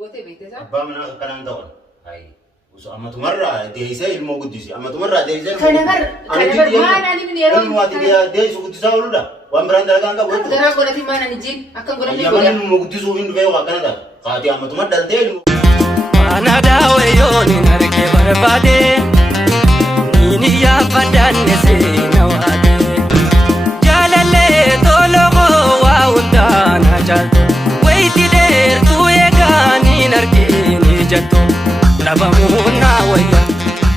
gootee beekte isaa? Abbaa manaa akkanaan ta'u. Hayi. Osoo amma tumarraa deesee ilmoo guddisi. Amma tumarraa deesee. Kana maal ani min yeroo. Ilmoo ati deesuu guddisaa ooludha. Waan biraan dalagaan qabu. Garaa godhati maal ani jiin akka godhati. Yaman ilmoo guddisuu hin dhufee waa kana ta'a. Kaati amma tumar dhaltee ilmoo. Ana daawwe yooni nargee barbaade ni yaafadhanne seena waade jaalallee tolokoo waa hundaana jaaltu wayti dheertuu eegaanii nargeeni jettu dhabamuun naa wayya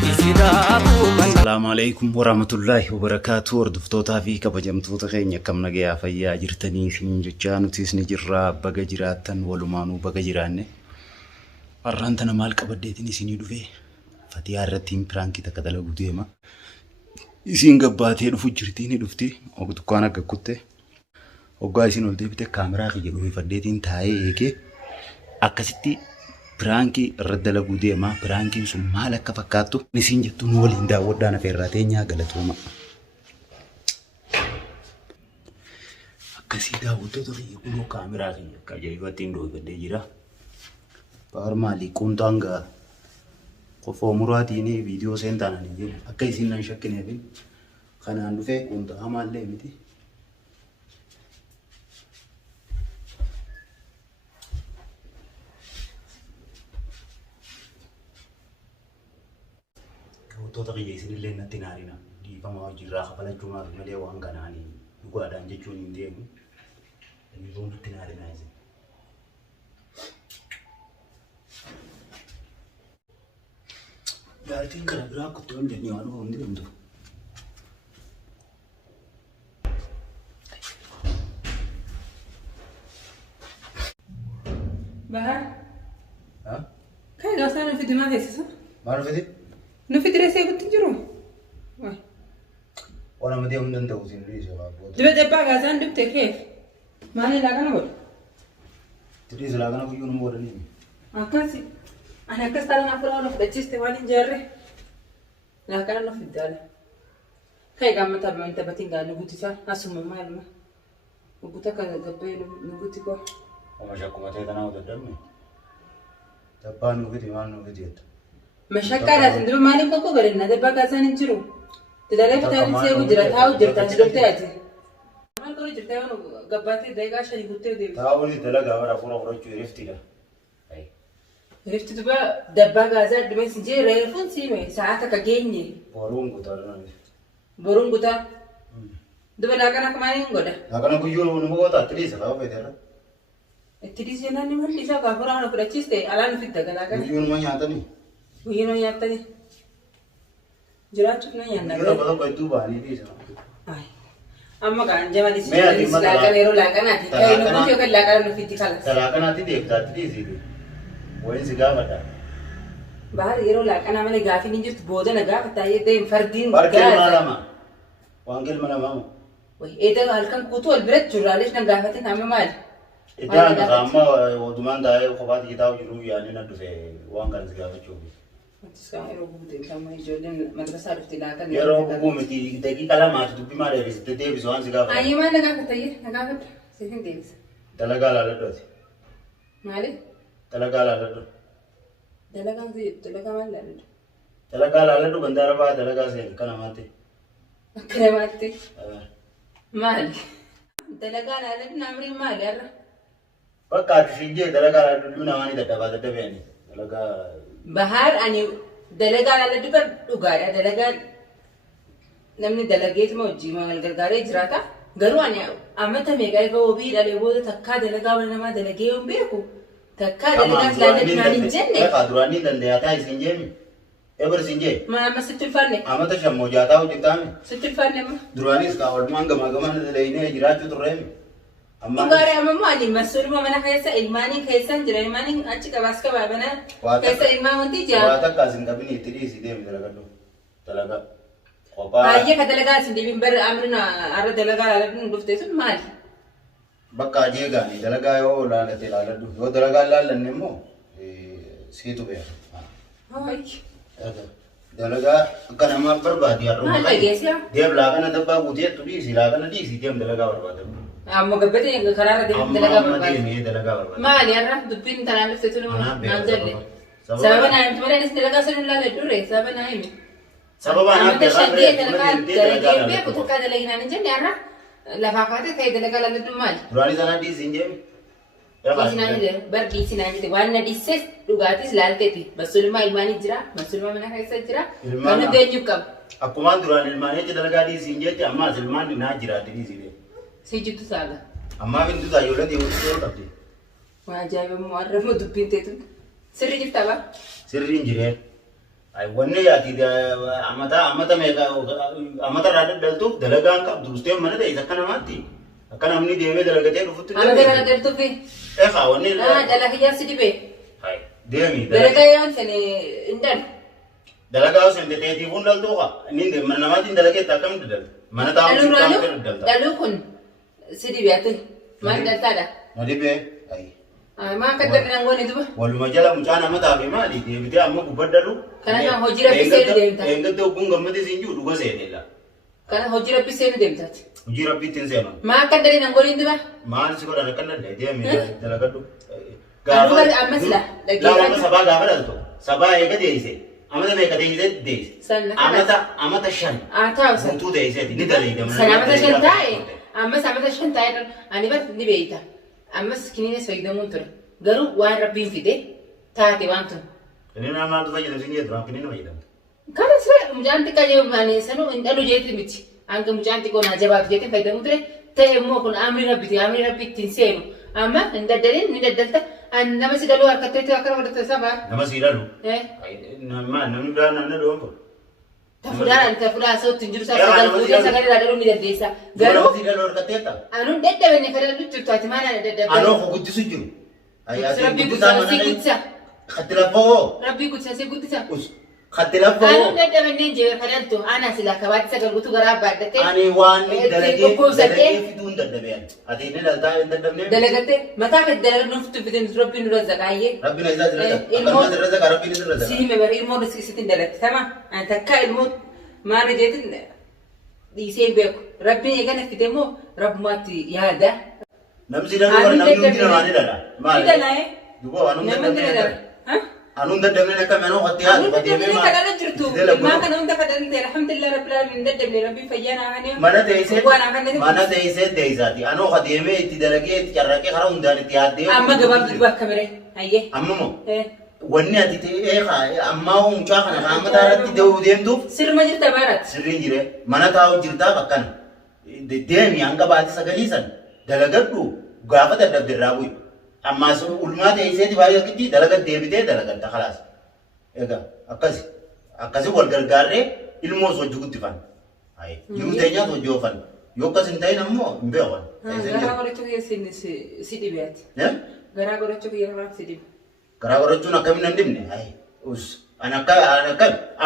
isiidhaafuu manna. Assalamu alaikum warahmatullahi wabarakatuh. Hordoftoota fi kabajamtoota keenya akkam nagayaa fayyaa jirtanii isin jechaa nutis ni jirra. Baga jiraattan walumaanuu baga jiraanne. Arraan tana maal qabaddeetiin isinii dhufee Fatiyaa irratti pirankii takka dalagu deema. Isin gabbaatee dhufu jirti ni dhufti. Dukkaan akka kutte. Hoggaa isin ol deebite kaameraa kiyya dhuunfaddeetiin taa'ee eegee akkasitti pirankii irratti dalagu deema. Pirankiin sun maal akka fakkaattu isin jettu nu waliin daawwadhaan afeerraa teenyaa galatooma. Akkasii daawwattoota kiyya kunoo kaameraa kiyya akka ajaa'ibaatti dhuunfadhee jira. Barmaali kuntanga qofoo muraatiin viidiyoo seentaan ani jedhu akka isin nan shakkineef kanaan dhufee kunta hamaallee miti. Daawwattoota kiyya isinillee natti naarina dhiifama hojiirraa kafalachuu malee waan kanaanii dhugaadhaan jechuun hin deemu. Dhiifama natti naarina isin. Gaatiin kana biraa kuttee ol jennee waan hundi danda'u. Bahar. Kan gaasaan nufi dimaa teessisa? Maal nufi? Nufi dirasee gutti jiru? Waan amma deemuu danda'u isin dhiisuu qabu. Diba debbaa gaasaan dubte keef? Maal ilaa kana godhu? Tidhiis ilaa kana guyyuu nama godhanii. Akkasi. Ani akkas talaan afuraa nuuf dachiste waan hin jeerre. Laakana nuuf iddaala. Kai gammata bamanta batiin gaa nu gutisa asuma maaluma. Guta kana gabbee nu guti ko. Oma shakkuma ta'e kanaa dadhabne. Dabbaan nu giti waan nu giti jetta. Mashakkaadhaas hin jiru maaliif kokko bareedina dabbaa gaasaan hin jiru. Didalee bitaatiin seequ jira taa'u jirta jiruftee ati. Maal godhu jirta yoo gabbaatee daqiiqaa shanii guuttee deebisu. Taa'uunis dalagaa bara fuula fudhachuu riftiidha. Rifti tuba dabbaa gaazaa dumeessi jee reefuun siime sa'aata ka geenye. Boruun guutaa dha. Boruun guutaa. Duba laaqana akka maaliin godha? Laaqana guyyuu nama goota itti dhiisa lafa fayyadara. Itti dhiisee namni malli isaa gaafuraa kana fudhachiiste alaan fidda galaagala. Guyyuu nama nyaatanii. Guyyuu nama nyaatanii. Jiraachuuf nama nyaanna. Yeroo bakka iddoo ba'anii dhiisa. Amma kaan jamanis laaqana yeroo laaqanaati. Kan inni guutuu yookaan laaqana nufitti kalas. Laaqanaatti deebitaatti dhiisiiti. Wayin si gaafadha. Bahar yeroo laaqanaa malee gaafiin hin jirtu boodana gaafa taa'ee ta'e fardiin gaasa. Fardiin maalama? Waan gilma namaa. Wayi eeda halkan kuutuu wal biratti jirraalees nan gaafatin amma maali? Iddaan amma odumaan taa'ee kophaatti kitaaba jiru yaadni na dhufe waan kana si gaafachuuf. Isaan yeroo guutee kan ijoolleen madrasaa dhufte laaqana. Yeroo guguu miti daqiiqa lamaati dubbii maal eebbisitte deebisu waan si gaafatu. Ayyee maal na gaafatayyee na gaafadha siifin deebisa. Dalagaa laaladdooti. Maali? Dalagaa laaladdo. Dalagaa maal laaladdo? Dalagaa laaladdo gandaara ba'a dalagaa seeni kana maatti. Akka namaatti. Maali? Dalagaa laaladdo naamrii maali har'a? Bakka ati fiigee dalagaa laaladdo namaanii dadhabaa dadhabeeni. Dalagaa. Bahar ani dalagaa laaladdo bar dhugaadha dalagaa namni dalageetuma hojii maal gargaaree jiraata. Garuu ani ammata meeqa egaa wabii dhalee booda takkaa dalagaa wal namaa dalagee hin beeku. Takkaa dalagaa laaladdo naan hin jenne. Egaa duraanii dandeeyataa isin jeemi. Eber isin jee. Amma sitti ulfaanne. Amata shammoo jaataa hojjetaame. Sitti ulfaanne amma. Duraanis kaa walumaan gamaa gamaa dalaginee jiraachuu turreemi. Dhugaadha amma maali masuuluma mana keessa ilmaaniin keessan jira ilmaaniin achi qabaas qabaa mana keessa ilmaan wanti jira. Waa takka asin qabini itti dhiisi deemi dalagadhu. Dalagaa. Kophaa. Baay'ee ka dalagaa asin deebiin bara amrina arra dalagaa laaladhu dhuftee sun maali? Bakka ajeegaani dalagaa yoo laalate laaladhu yoo dalagaa laallanne immoo siitu beeka. Dalagaa akka namaaf barbaade har'uma. Maal dhageessaa? Deem laaqana dabbaa guuteettu dhiisi laaqana dhiisi deem dalagaa barbaadamu. Amma gabbate karaarra deemee dalagaa barbaade. Deemee dalagaa barbaade. Maali har'a dubbiin tanaan dhufte tuni naan jalle. Sababa naa himtu malee anis dalagaa sana ilaalee dure sababa naa himi. Sababa naa amma tashagee dalagaa beeku takka dalaginaan hin jenne har'a lafaa kaatee ta'e dalagaa laalladhu maali? Duraanii sana dhiisi hin jeemi. Dhiisinaan jire bar dhiisinaan jire waan na dhiises dhugaatis laalteeti. Basulmaa ilmaanii jira basulmaa mana keessa jira. Kan nuti eenyu qaba. Akkumaan duraan ilmaanii jecha dalagaa dhiisi hin jetti ammaas ilmaan naa jiraatti dhiisi. Si juttu saaga. Ammaa bintu taayyoolaa deemuutti yoo qabdi. Waa ajaa'ibamu har'a dubbiin teetu. Sirri jirtaa ba? Sirri hin jireen. Wanni yaati amata meeqa amata irraa daddaltuuf dalagaan qabdu ustee mana ta'e akka namaatti. Akka namni deemee dalagatee dhufutti. Amata kana daltuufi. Eegaa wanni. Dalagaa si dhibee. Deemi. Dalagaa yoo sani hin dalu. Dalagaa yoo sani teetiif hundaltuu haa. Inni namaatiin dalagee akkam daddalta. Mana taa'umsi taa'umsi daddalta. Dhaluu kun si dhibeete. Maal daltaadha? Na dhibee. Maa akka dallaan goone duba? Waluma jala mucaan amma taa'ee maali? Deebitee amma gubbaddalu. Kana hojii rabbi seenu deemta. Eeggattee ogguun gammadee siin jiru dhuga seenella. Kana hojii rabbi seenu deemtaati. Hojii rabbi ittiin seenu. Maa akka dallaan goone duba? Maal si godhan akka danda'e deemee dalagadhu. Amma sila. Gaafa sabaa gaafa dhaltu. Sabaa eega deeyise. Amata meeqa deeyise deeyise. Amata shan. Taa'u san. Guutuu deeyiseeti ni daleeyda. San amata shan taa'e. Ammas amata shan taa'e ani bar ni beeyta. Ammas kiniinis fayyadamuun ture. Garuu waan rabbiin fide taate waan tun. Inni namaa fayyadamu siin jedhu waan kiniin fayyadamu. Kana siree mucaan xiqqaa jedhamu sanuu hin dhalu jeeti miti. Hanga mucaan xiqqoo naa jabaatu jeetiin fayyadamu ture. Ta'e immoo kun amri rabbi ittiin seenu. Amma hin daddaliin ni daddalta. Nama si dhaluu harkatteetti akka godhata sabaa. Nama si dhalu. Namni biraan namni dhoonfa. Tafuudhaan asootti hin jiru sagalee dhaluu ni dandeessa. Garuu. Nama si dhalu harkatteetta. Anuun dadhabenne fedhan jirtu ati maal ana dadhabne. Anoo ko guddisu jiru. Rabbii guddisa si guddisa. Khatti laffoo. Rabbii guddisa si guddisa. Khatti laffoo. Anuun dadhabenne jee fedhantu ana sila kabaatti sagal guutuu garaa baadhattee. Ani waan dalagee fiduu hin dadhabeen. Ati inni dhaltaa hin dadhabnee. Dalagattee mataa kan dalaguuf tuffitee rabbiin nurra zaqaayyee. Rabbiin isaa jira zaqa. Akkasumas jira zaqa rabbiin isaa jira zaqa. Si hime bari ilmoo sitti dalatti tama. Ani takka ilmoo maal jeetin dhiisee beeku. Rabbiin eegana fide immoo rabbumaatti yaada. Namsi dhaluu warra namni hundi namaa ni dhala. Ni dhalaa Duuba waan hundi dadhabnee dhala. Anuun dadhabneen akka manoo qottee haatu qottee maal? Anuun dadhabnee jirtu. Maa kana hunda kadhannite alhamdulillah rabbil alamin dadhabne rabbii fayyaa naa kanee. Mana teessee deeysaati. Anoo qadeemee itti dalagee itti carraqee karaa hundaan itti yaaddee. Amma gabaabduu duuba akka miree. Hayyee. Amma moo. Wanni ati ta'ee ammaa mucaa kana haamata irratti deemtuuf. Sirma jirta baaraatti. Sirriin jiree mana taa'u jirtaaf akkana. Deemi hanga baate sagaliisan dalagadhu gaafa dadhabde irraa bu'i. Ammaas ulmaa teesseeti baay'ee argitti dalaga deebitee dalagatta khalaas. Egaa akkasi wal gargaarree ilmoos hojii guddifan. Jiruu teenyaas hojii oofan. Yoo akkas hin ta'in ammoo hin beekan. Garaa godhachuu keessatti si dhibeeti. Garaa godhachuu keessatti si dhibe. Garaa godhachuun akkamiin hin dhibne. An akka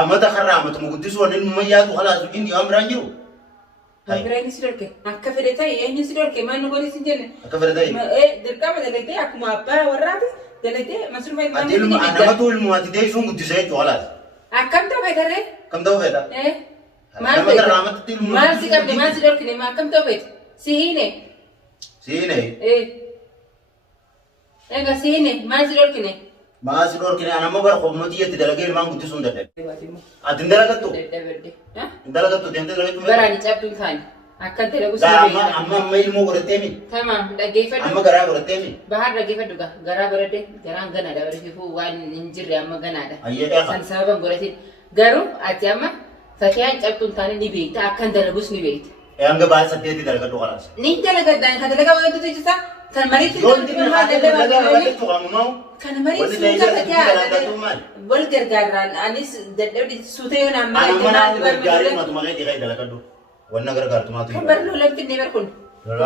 amata karraa amatuma guddisuu waan inni mayyaatu khalaas hojiin waan biraan jiru. Biraan si dorke. Akka fedhe ta'e eenyu si dorke maannu godhe si jenne. Akka fedhe ta'e. Dirqama dalagdee akkuma abbaa warraati dalagdee masruufa ilmaa ati namatu ilmu ati deessuun guddisee jechuudha khalaas. Akkam ta'u feetarree? Kam ta'u feeta? Maal feeta? Maal si qabde maal si dorkine maa akkam ta'u feeta? Si hiine? Si hiine? Egaa si hiine maal si dorkine? Maal si dorkine anammoo bara qommotii itti dalagee ilmaan guddisuun dadhabe. Ati hin dalagattu? Dadhabedde. Hin dalagattu deemtee dalagachuu feeta? Garaan cabduun taane. Akka dalagu si beekta. Amma ilmoo godhattee mi? Tamam dhaggeeffadhu. Amma garaa godhattee mi? Bahar dhaggeeffadhu gaa garaa baradde garaan ganaadha barreeffamuu waan hin jirre amma ganaadha. Ayyeedha. San sababan godhatin garuu ati amma fakkiyaan cabduun taane ni beekta akkan dalagus ni beekta. Hanga baay'ee saddeetti dalagadhu khalaas. Ni dalagadaan kan dalagaa wantu jechisa kan mariitti kan mariitti suuta fakkiyaa wal gargaaraan anis dadhabdi suuta yoo naan dalagadhu. Wanna gargaartu maatu. Kan barnoo lamti ne barkun.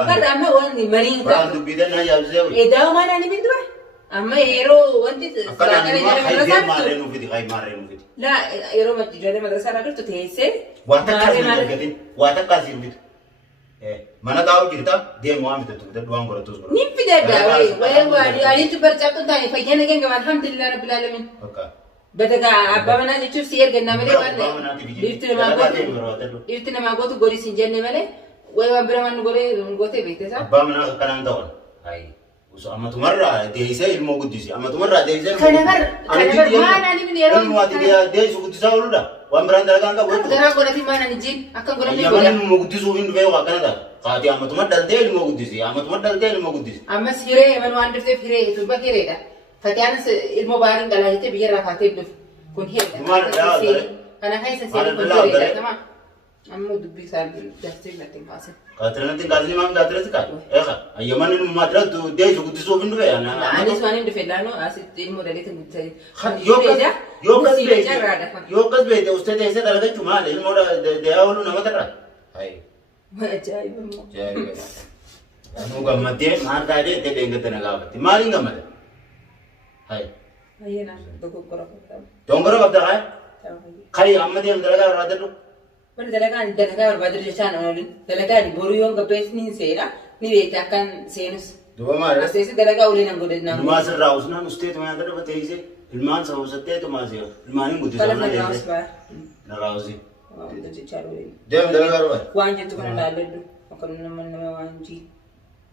Kan amma wanni marii ta. Waan dubbiidhaan na yaabsee wayii. Edaa maana ni bintu ba? Amma yeroo wanti akkana maarree nuuf fidi maarree nuuf fidi. La yeroo ijoollee madrasaa irraa dhuftu teessee. Waan takkaas hin argatin waan takkaas hin bitu. Mana taa'u jirta deemu waan bitatu bitadhu waan godhattus godhatu. Ni fidadha wayi aliitu barcaatuun taane fayyana keenya alhamdulillah rabbil alamin. Bataga abbaa manaa jechuun si ergannaa malee waan dhirti namaa gootu godhis hin jenne malee waan bira waan gootee beektesaa? Abbaa manaa kanaan ta'uun. Ammatumarraa deesee ilmoo guddisi. Ammatumarraa deesee kana bar maal ani min yeroo ilmoo deessu guddisaa ooludha. Waan biraan dalagaan qabu. Garaa godhati maal ani jiin akka godhati godha. Yaman ilmoo guddisuu hin dhufee waa kana ta'a. Qaati ammatuma dhaltee ilmoo guddisi. Ammatuma dhaltee ilmoo guddisi. Ammas hiree yaman waan dhufteef hiree tubba hireedha. Fatiyaanis ilmoo baariin dhalaa jettee biyyarraa kaatee dhufu. Kun hireedha. Maal dhalaa? Kana keessa seerri kun hireedha tamaa. Amma dubbii isaa dastee gatiin kaase. Kaatirratti kaasni maam kaatirratti kaatu. Eeqa ayyaman ilmoo maatirratti deessu guddisuuf hin dhufee. Anis waan hin dhufe laanoo asitti ilmoo dhaleetiin guddisee. Yoo akkas beekte ustee teessee dalagachuu maali ilmoo deeyaa ooluu nama tarraa. Ajaa'iba immoo. Anuu gammaddee maal taatee itti deengatti na gaafatti. Maaliin gammada? Ayyana dogoggora qabda. Dogoggora qabda kaa? Kari amma deemu dalagaa barbaadadhu. Wani dalagaa barbaadadhu jechaan oolin. Dalagaan boruu yoon gabbees ni seera ni beekte akkan seenus. Duuba maali? Asteessi dalagaa olii nan godhe. Ilmaa sirraa usnaan ustee tumaa gada batee isee ilmaan sa usattee tumaa seera. Ilmaan hin guddisa mana deessee. Naraawusi. Deemu dalagaa barbaada. Waan jettu kana laalladhu. Akkanuma nama waan jii.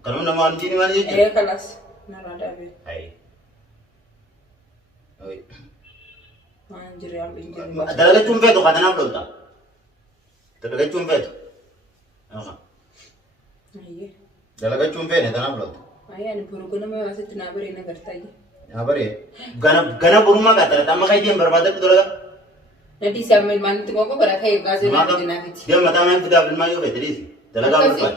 Kanuma nama waan jii ni maal jechuudha? Kalas. Narraa dhaabee. Waan jiree hambin jiree. Dalagachuun feetu katanaaf lolta. Dalagachuun feetu. Dalagachuun feene tanaaf lolta. Ani boruu nama asitti naa baree na gartaayi. Naa baree. Gana borumaa qaxarata amma kayyeen barbaadadhu dalagaa. Nanti sama ilmaan itu kok pada kayak gazel nanti nanti. Dia mata main tidak ilmu yo fetri. Dalaga berbuat.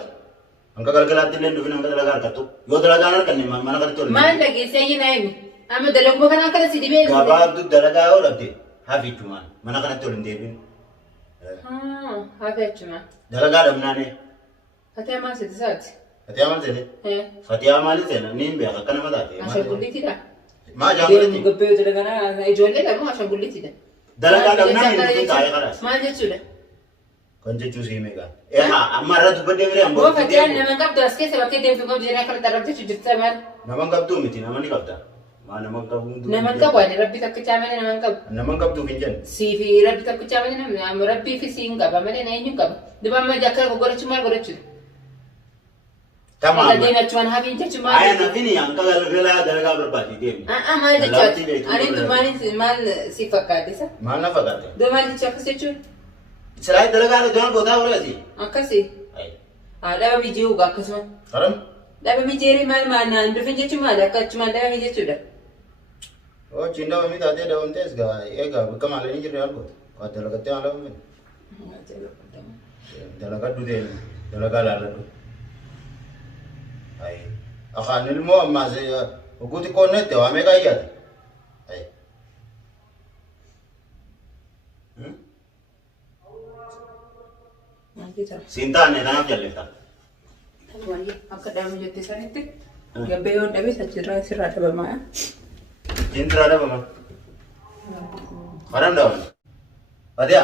Angka galgalatin dan dufin angka dalaga kartu. Yo dalaga kan ni mana kartu. Mana lagi saya naik. Ama dalag mo kana kana si dibe. Gabab tu dalaga o rabde. Hafi cuma. Mana kana tu linde bin. Hafi cuma. Dalaga ada mana ni? Fatih amal sedisat. Fatih amal sede. Fatih amal sede. Ni be kana mada. Asal bulit tidak. Ma jangan bulit. Gabbe dalaga na ijolle kamu asal bulit tidak. Dalaga damna ni tu kaya karas. Mana sudah? Konje cuci mega. Amara tu berde mere ambo. Oh Fatih nama kap tu aske sebab kita tu kau jadi kalau taraf tu cuci sama. Nama kap tu miti nama ni kap ta. Mana nama kap tu. Nama kap wani Rabbi tak kecamane nama kap. Nama kap tu kinjan. Si fi Rabbi tak kecamane nama Rabbi fi singa ba mana naik nyuk kap. Dua mana jakar kau goreng cuma goreng cuma. Tamam. Ada yang cuma habis cuma. Ayah nabi ni angka galgala dalaga berbagi dia. Mal cakap. Ani tu mal si fakat desa. Mana fakat? Dua mal cakap secu. Selain dalaga tu jangan kau tahu lagi. Akasi. Ada apa biji juga akasma. Karam? Ada biji mal mana? Dua biji cuma ada kat cuma ada biji sudah. Oh cinta kami tadi ada ontes ga, ga bukan malah ni jadi apa? Kau dalaga tu alam ni. Dalaga tu deh, dalaga lalu tu. Ay, akan ilmu amma saya, aku tu konek tu, ame kaya tu. Ay. Sinta ni tanam jalan tak. Wali, aku dah menjadi sana tu. Gabeyo dah bisa cerah ada bermaya. Cinta ada apa? Karam dah. Ada?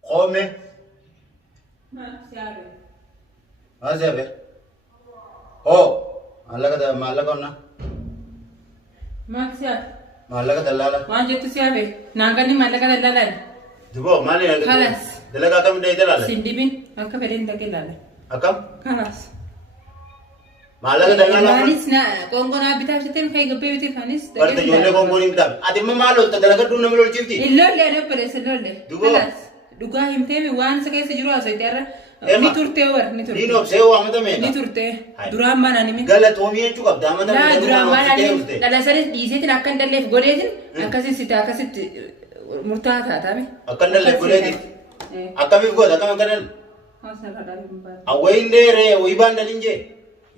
Kome? Siapa? Oh, Allah kata malah kau na. Mak siapa? Malah kata lala. Wan jatuh siapa? Nangkan ni malah kata lala. Dubo, mana yang? Kalas. Dalaga kami dah itu lala. Sindibin, aku beren tak lala. Akam? Kalas. Malah kata lala. Manis na, kau na bitar setem kayak gabe bitar manis. Berarti jodoh kau pun bitar. Adi malu, tak dalaga tu nama lol cipti. Illo le, ada pada selol le. Dubo. Kalas. Duga himte mi wan sekai sejuru asal tiara. Ni turte war, ni turte. Ni no sewa amat me. Ni turte. Duram mana ni mi? Galat homi yang cukup dah amat. Nah, duram mana ni? Dalam sari di sini akan dalif goresin. Akasi murtad था मैं akan dalif goresin. Akan भी god akan akan. हाँ सर डाली Mumbai. Awain deh re, wiban dalinje.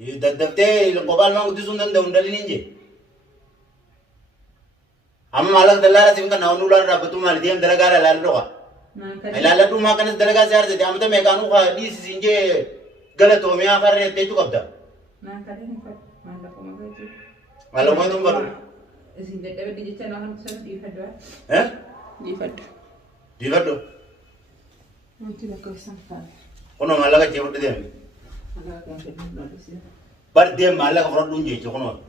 Ini dadapte lokal mang udah sundan dah undalinje. Am malah dalala sih kan naunular rapat tu malah dia dalaga lalu doa. Lalu tu makan dalaga seharusnya dia amat mekan uka di sini galat homi akar itu cukup dah. Nah tadi ni kan mana kau makan itu? Malah mau tu baru. Sini dah di channel kan sana di fadwa. Di fadwa. Di fadwa. Nanti dah kau sampai. Kono malah kan cewek dia. Malah kan fadwa nanti sih. Bar dia malah kan fraud dunje kono.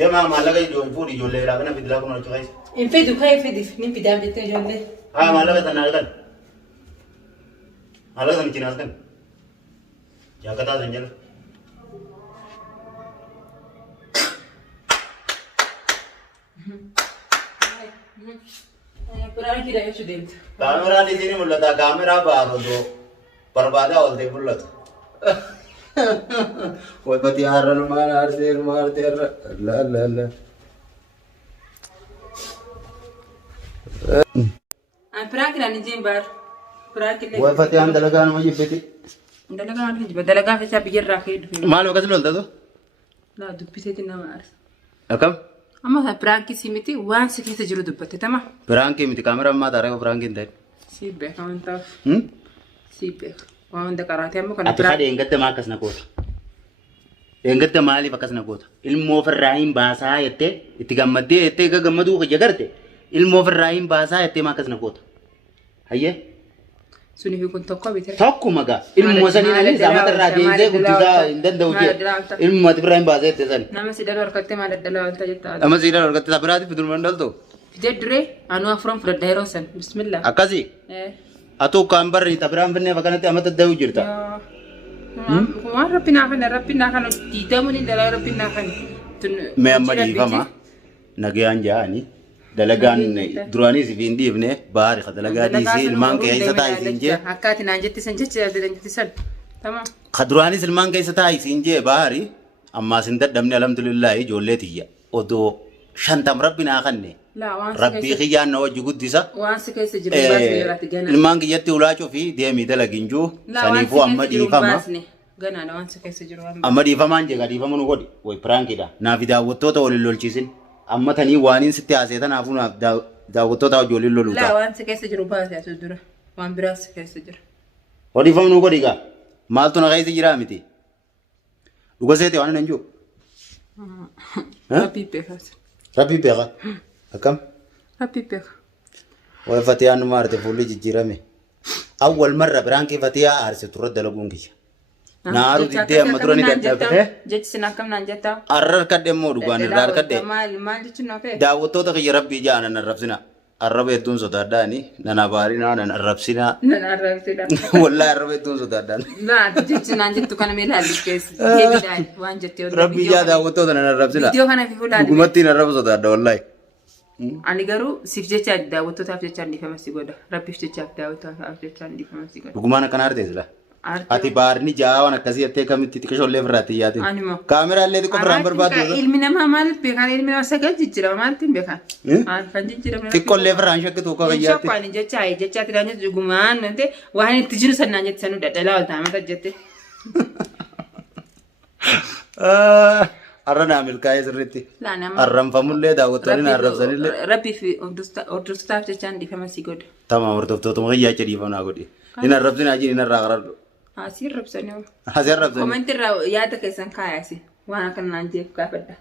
Dia malah kan jual puri jual lagi kan bidra kono cakap. Infedu kaya infedif, ni pidam jatuh jual le. Malah kan tanah kan. Ala san kinas kan. Ya kata sanjal. Prank kira ya sudah. Kamera di sini mulata kamera baru do. Perbada oleh mulut. Woi pati haran martir. La. Prank kira ni jembar. Prank kira. Woi pati am dalagan mau jepiti. Dalaga ni jembar. Dalaga fesa pikir rakit. Malu kasih lol tado? La dupite tina mars. Akam? Amma ha prank simiti wan sikita jiru dubbate tama. Prank miti kamera ma tare ko prank inte. Sibe kanta. Hmm? Sibe. Wan da karate amma kan Ati kade engatte ma kasna kota. Engatte mali fakasna kota. Ilmo farrahim basa yette itti gammadde yette ga gammadu ko jagarte. Ilmo farrahim basa yette ma kasna kota. Hayye? Suni fi kun tokko bitir. Tokko maga. Ilmo sani nani zamata radinze guddiza indanda uje. Ilmo ati farrahim basa yette sani. Nama sidar warkatte ma daddala wanta jetta. Amma sida warkatte sabirati fitul mandal to. Fide dure anu afron fudda dairon san. Bismillah. Akasi. Atu kambar ni tabiran binne fakanate amata dawu jirta. Kuma rabbina kan tita muni dala rabbina kan. Me amma di fama. Nagyan jaani. Dalagan durani si vindi ibne bahari khadalaga di si ilman ke isa ta isinje. Hakati nanjetti san jetti jetti san. Tamam. Khadurani silman ke isa ta isinje bahari. Amma sinda damne alhamdulillah jolle tiya. Odo shantam rabbina kanne. La wan Rabbi khiyaan na wajju guddisa. wan sikaysa jiru basne yarati gana. Ilman ke yetti ulaacho fi deemi dalaginju. Sanifu amma di fama. Gana la wan sikaysa jiru wan. Amma di fama anje ga di fama nu godi. Woi prankida. Na fi daawwattoota waliin lolchiisin. Amma tanii waaniin sitti haaseetan hafuun daawwattoota wajjooliin loluuta. La wan sikaysa jiru basne asu dura. Wan biraa sikaysa jiru. Wadi fama nu godi ga. Maaltu na keessa jira miti. Dhuga seete waan nan jiru. Rabbi beekas. Rabbi beeka. Akkam? Rabbi beeka. Wai Fatiyaa nu maarte fuulli jijjiirame. Awwal marra biraan kee Fatiyaa aarse turre dalaguun kiyya. Naaru diddee amma dura ni dadhabde. Jechi sin akkam naan jettaa. Arrar kadhe immoo dhugaan irraa kadhe. Maal jechuun ofee. Daawwattoota kiyya rabbii ja'a nan arrabsina. Arraba hedduun sodaadhaani. Nan abaarinaa nan arrabsinaa. Nan arrabsina. Wallahi arraba hedduun sodaadhaan. Laati jechi naan jettu kana mee laalli keessa. Deebiidhaan waan jettee Rabbii ja'a daawwattoota nan arrabsina. Viidiyoo kana fi fuulaani. Dhugumattiin arraba sodaadha wallahi. Ani garuu siif jecha daawwattootaaf jecha dhiifama si godha. Rabbiif jechaaf daawwattootaaf jecha dhiifama si godha. Dhugumaan akkana artee sila. Ati baarni ja'a waan akkasii jettee kamitti xiqqishoollee ofirraatti yaatin. Animo. Kaameraallee xiqqoo firaan barbaadu. Ilmi namaa maaliif beekan? Ilmi namaa sagal jijjiirama maaliif beekan? Kan jijjiiramu. Xiqqoollee firaan shakkitu akka fayyaatti. Shakkaan jechaati dhaan jettu dhugumaan nante waan itti jiru sannaan jetti sanuu dadhalaa ol taa'amata jette. Arra naa milkaa'ee sirriitti. Arranfamullee daawwattoonni arrabsanillee. Rabbii fi hordoftotaaf jechaan dhiifama si godha. Tamam hordoftootuma kiyyacha dhiifama godhi. Hin arrabsinaa jiin hin irraa qararru. Asii arrabsanii. Asii arrabsanii. Koomenti irraa yaada keessan kaayasi. Waan akka naan jeef gaafadha.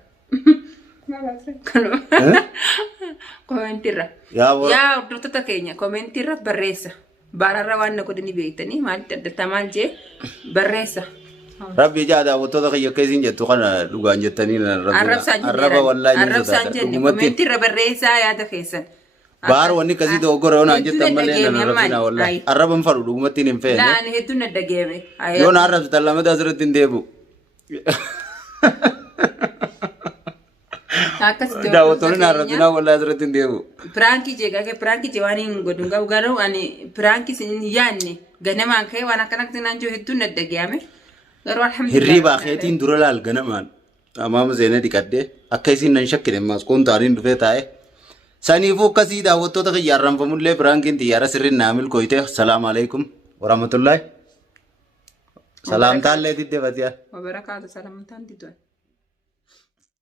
Koomenti irra. Yaa hordoftota keenya koomenti irra barreessa. Baararra waan na godhanii beektanii maalitti addattaa maal jee barreessa. Rabbi jaa daawwattoota kiyya akka isin jettu kana dhugaan jettanii arraba wallaahi ni arrabsaan jenne koomenti irra barreessaa yaada keessan. Baar wanni kasii dogoggora yoo naan jettan malee nan arrabsinaa wallaahi. Arraba hin fadhu dhugumattiin hin feene. Laan hedduun na dhageeme. Yoo na arrabsitan lamada asirratti hin deebu. Daawwattoonni na arrabsinaa wallaahi asirratti hin deebu. Pirankii jee gaafa pirankii jee waan hin godhu gahu garuu ani pirankii sin hin yaadne ganamaan ka'ee waan akkanatti naan jiru hedduun na dhageeme. Garuu alhamdulillah. Hirriibaa keetiin dura laal ganamaan. Amaama seenee dhiqadhee akka isin nan shakkine ammaas qoontaaniin dhufee taa'e. Saniifuu akkasii daawwattoota kiyya arranfamullee piraankiin xiyyaara sirriin naa milkooyte. Salaamu alaikum warahmatullahi. Salaamtaallee diddee Fatiyaa. Wabarakaatu salaamtaan diddee.